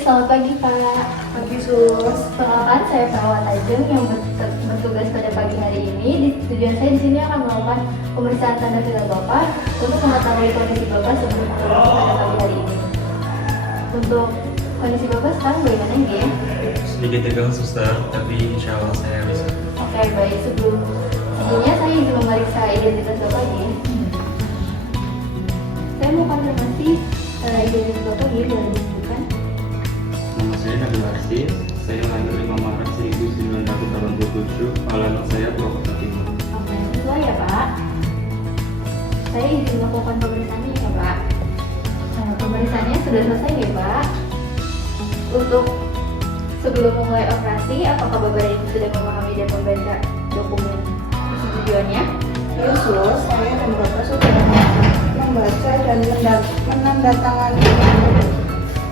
selamat pagi Pak. Pagi Sus. Perkenalkan, saya perawat Ajeng yang bertugas pada pagi hari ini. Tujuan saya di sini akan melakukan pemeriksaan tanda vital Bapak untuk mengetahui kondisi Bapak sebelum operasi pada pagi hari ini. Untuk kondisi Bapak sekarang bagaimana ya? Sedikit tegang suster, tapi insya Allah saya bisa. Oke, baik. Sebelumnya saya ingin memeriksa identitas Bapak ya. Saya mau konfirmasi identitas Bapak ya, boleh disebutkan? Nama saya Nabil Aziz, saya lahir 5 Maret 1987, alamat saya Purwokerto Timur. Oke, sesuai ya Pak. Saya izin melakukan pemeriksaannya ya Pak. Nah, pemeriksaannya sudah selesai ya Pak. Untuk sebelum memulai operasi, apakah Bapak ini sudah memahami dan membaca dokumen persetujuannya? Ya Sus, saya dan Bapak sudah membaca dan menandatangani.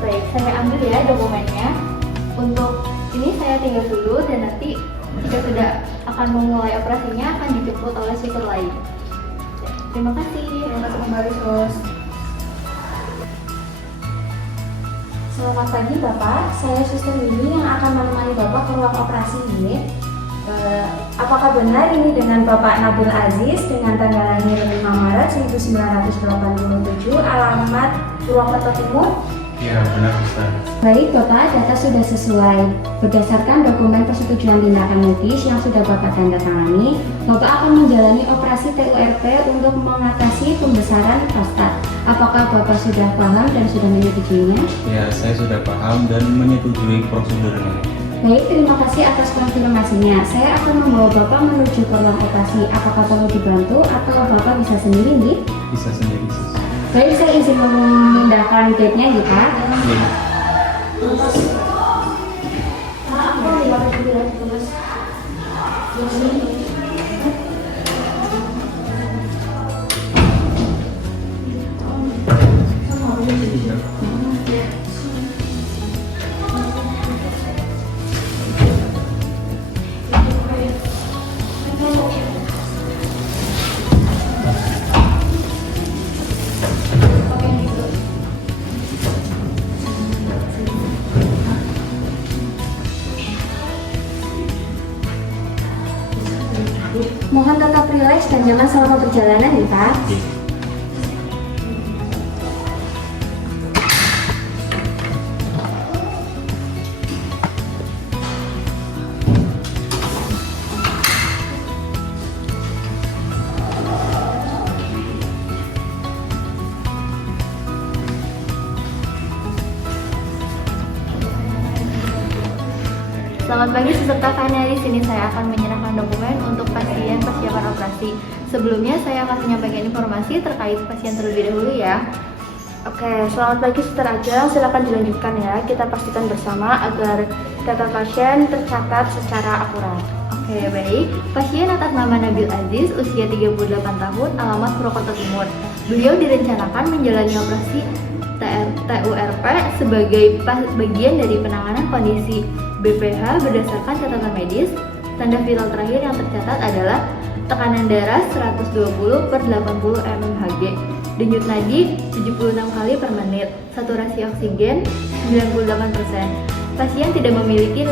Baik, saya ambil ya dokumennya. Untuk ini saya tinggal dulu dan nanti jika sudah akan memulai operasinya akan dijemput oleh suster lain. Terima kasih. Terima kasih kembali Sus. Selamat pagi Bapak, saya Suster Mimi yang akan menemani Bapak ke ruang operasi ini. Apakah benar ini dengan Bapak Nabil Aziz dengan tanggal lahir 5 Maret 1987, alamat Purwokerto Timur? Ya, benar suster. Baik Bapak, data sudah sesuai. Berdasarkan dokumen persetujuan tindakan medis yang sudah Bapak tanda tangani, Bapak akan menjalani operasi TURP untuk mengatasi pembesaran prostat. Apakah Bapak sudah paham dan sudah menyetujuinya? Ya, saya sudah paham dan menyetujui prosedurnya. Baik, terima kasih atas konfirmasinya. Saya akan membawa Bapak menuju ke ruang operasi. Apakah perlu dibantu atau Bapak bisa sendiri nih? Bisa sendiri suster. Baik, saya izin memindahkan gate-nya ya Pak. Iya. Mohon tetap rileks dan jangan selama perjalanan ya Pak. Selamat pagi peserta KNR. Di sini saya akan menyerahkan dokumen untuk pasien persiapan operasi. Sebelumnya saya akan menyampaikan informasi terkait pasien terlebih dahulu ya. Oke, selamat pagi Suster Ajeng. Silakan dilanjutkan ya. Kita pastikan bersama agar data pasien tercatat secara akurat. Oke, baik. Pasien atas nama Nabil Aziz, usia 38 tahun, alamat Purwokerto Timur. Beliau direncanakan menjalani operasi TURP sebagai bagian dari penanganan kondisi BPH berdasarkan catatan medis. Tanda vital terakhir yang tercatat adalah tekanan darah 120/80 mmHg, denyut nadi 76 kali per menit, saturasi oksigen 98%. Pasien tidak memiliki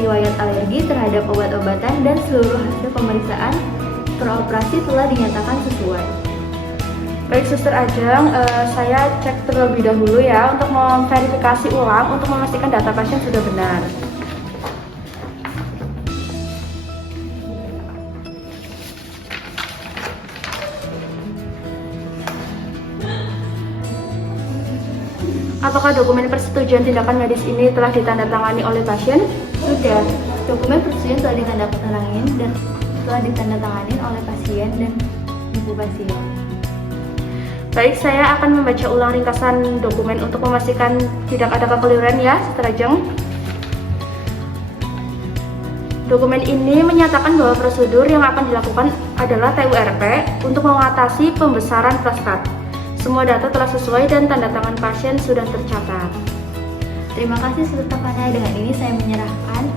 riwayat alergi terhadap obat-obatan dan seluruh hasil pemeriksaan peroperasi telah dinyatakan sesuai. Baik Suster Ajeng, saya cek terlebih dahulu ya untuk memverifikasi ulang untuk memastikan data pasien sudah benar. Apakah dokumen persetujuan tindakan medis ini telah ditandatangani oleh pasien? Sudah, dokumen persetujuan telah ditandatangani dan ditandatangani oleh pasien dan ibu pasien. Baik, saya akan membaca ulang ringkasan dokumen untuk memastikan tidak ada kekeliruan ya, Suster Ajeng. Dokumen ini menyatakan bahwa prosedur yang akan dilakukan adalah TURP untuk mengatasi pembesaran prostat. Semua data telah sesuai dan tanda tangan pasien sudah tercatat. Terima kasih Suster Fana. Dengan ini saya menyerahkan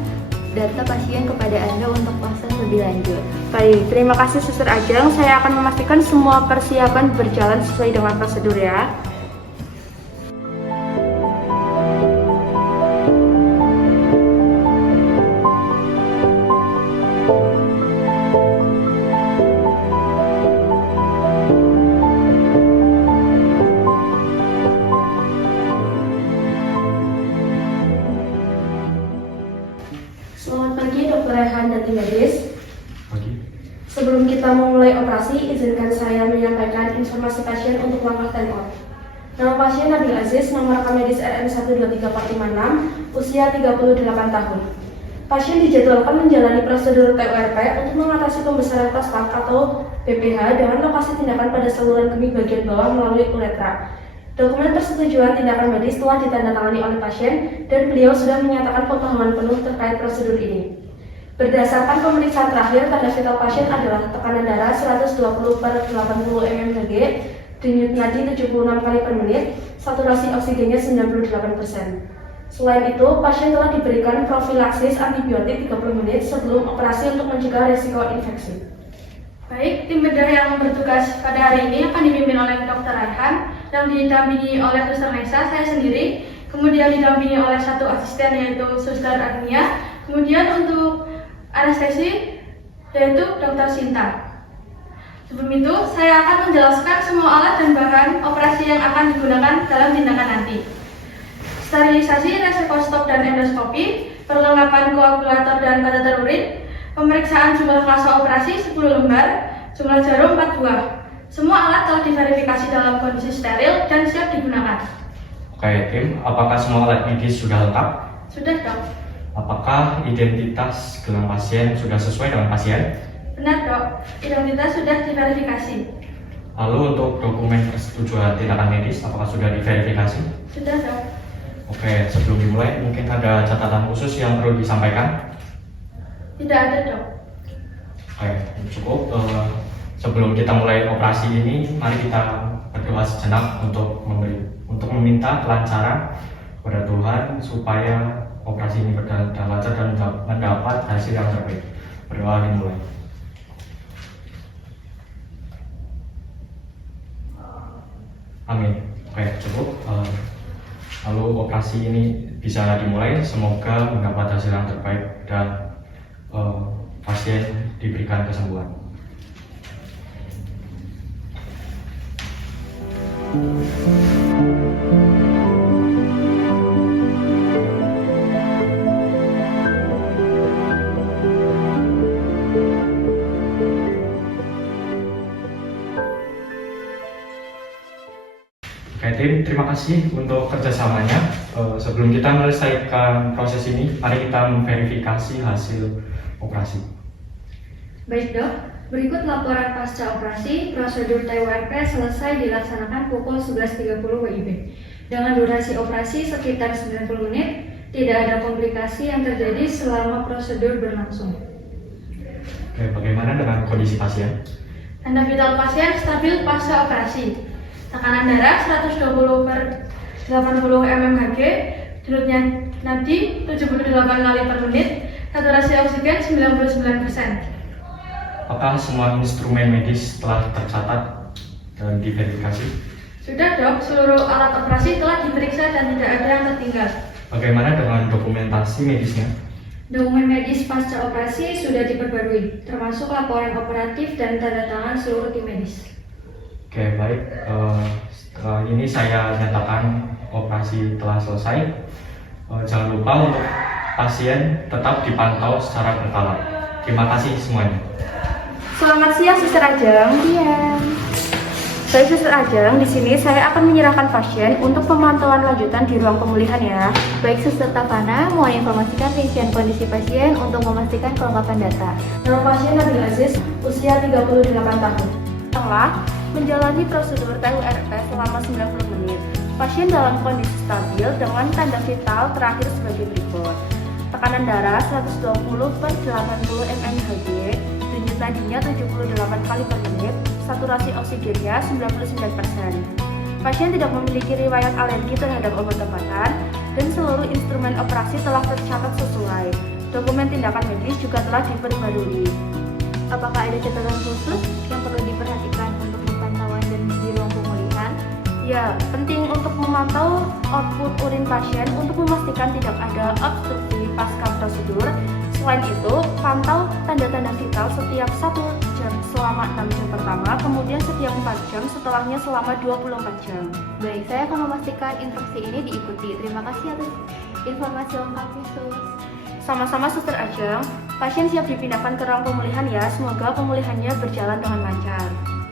data pasien kepada Anda untuk proses lebih lanjut. Baik, terima kasih Suster Ajeng. Saya akan memastikan semua persiapan berjalan sesuai dengan prosedur ya. Dr. Rehan dan tim medis. Pagi. Sebelum kita memulai operasi, izinkan saya menyampaikan informasi pasien untuk langkah tenor. Nama pasien Nabil Aziz, nomor rekam medis RM12346, usia 38 tahun. Pasien dijadwalkan menjalani prosedur TURP untuk mengatasi pembesaran prostat atau BPH dengan lokasi tindakan pada saluran kemih bagian bawah melalui uretra. Dokumen persetujuan tindakan medis telah ditandatangani oleh pasien dan beliau sudah menyatakan pemahaman penuh terkait prosedur ini. Berdasarkan pemeriksaan terakhir, tanda vital pasien adalah tekanan darah 120/80 mmHg, denyut nadi 76 kali per menit, saturasi oksigennya 98%. Selain itu, pasien telah diberikan profilaksis antibiotik 30 menit sebelum operasi untuk mencegah risiko infeksi. Baik, tim bedah yang bertugas pada hari ini akan dipimpin oleh Dr. Raihan yang didampingi oleh Suster Nesa, saya sendiri, kemudian didampingi oleh satu asisten yaitu Suster Agnia, kemudian untuk anestesi yaitu Dr. Sinta. Sebelum itu, saya akan menjelaskan semua alat dan bahan operasi yang akan digunakan dalam tindakan nanti. Sterilisasi, reseptoskop dan endoskopi, perlengkapan koagulator dan kateter urin, pemeriksaan jumlah kasa operasi 10 lembar, jumlah jarum 4 buah. Semua alat telah diverifikasi dalam kondisi steril dan siap digunakan. Oke tim, apakah semua alat medis sudah lengkap? Sudah, Dok. Apakah identitas gelang pasien sudah sesuai dengan pasien? Benar, Dok. Identitas sudah diverifikasi. Lalu untuk dokumen persetujuan tindakan medis, apakah sudah diverifikasi? Sudah, Dok. Oke, sebelum dimulai, mungkin ada catatan khusus yang perlu disampaikan? Tidak ada, Dok. Oke, cukup. Sebelum kita mulai operasi ini, mari kita berdoa sejenak untuk meminta kelancaran kepada Tuhan supaya operasi ini berjalan lancar dan mendapat hasil yang terbaik. Berdoa dimulai. Amin. Oke, cukup. Lalu operasi ini bisa dimulai. Semoga mendapat hasil yang terbaik dan pasien diberikan kesembuhan. Oke tim, terima kasih untuk kerjasamanya. Sebelum kita menyelesaikan proses ini, mari kita memverifikasi hasil operasi. Baik dok, berikut laporan pasca operasi. Prosedur TURP selesai dilaksanakan pukul 11.30 WIB. Dengan durasi operasi sekitar 90 menit, tidak ada komplikasi yang terjadi selama prosedur berlangsung. Oke, bagaimana dengan kondisi pasien? Tanda vital pasien stabil pasca operasi. Tekanan darah 120/80 mmHg, denyut nadi 78 kali per menit, saturasi oksigen 99%. Apakah semua instrumen medis telah tercatat dan diverifikasi? Sudah dok, seluruh alat operasi telah diperiksa dan tidak ada yang tertinggal. Bagaimana dengan dokumentasi medisnya? Dokumen medis pasca operasi sudah diperbarui, termasuk laporan operatif dan tanda tangan seluruh tim medis. Oke, baik. Setelah ini saya nyatakan operasi telah selesai. Jangan lupa untuk pasien tetap dipantau secara berkala. Terima kasih semuanya. Selamat siang, Suster Ajeng. Iya. Saya Suster Ajeng. Di sini saya akan menyerahkan pasien untuk pemantauan lanjutan di ruang pemulihan ya. Baik, Suster Tavana, mohon informasikan rincian kondisi pasien untuk memastikan kelengkapan data. Nama pasien Nabil Aziz, usia 38 tahun. Telah menjalani prosedur TURP selama 90 menit. Pasien dalam kondisi stabil dengan tanda vital terakhir sebagai berikut. Tekanan darah 120/80 mmHg, denyut nadinya 78 kali per menit, saturasi oksigennya 99%. Pasien tidak memiliki riwayat alergi terhadap obat-obatan dan seluruh instrumen operasi telah tercatat sesuai. Dokumen tindakan medis juga telah diperbarui. Apakah ada catatan khusus yang perlu diperhatikan untuk pemantauan dan di ruang pemulihan? Ya, penting untuk memantau output urin pasien untuk memastikan tidak ada obstruksi pasca prosedur. Selain itu, pantau tanda-tanda vital setiap 1 jam selama 6 jam pertama, kemudian setiap 4 jam setelahnya selama 24 jam. Baik, saya akan memastikan instruksi ini diikuti. Terima kasih atas informasi lengkapnya, Sus. Sama-sama Suster Ajeng, pasien siap dipindahkan ke ruang pemulihan ya. Semoga pemulihannya berjalan dengan lancar.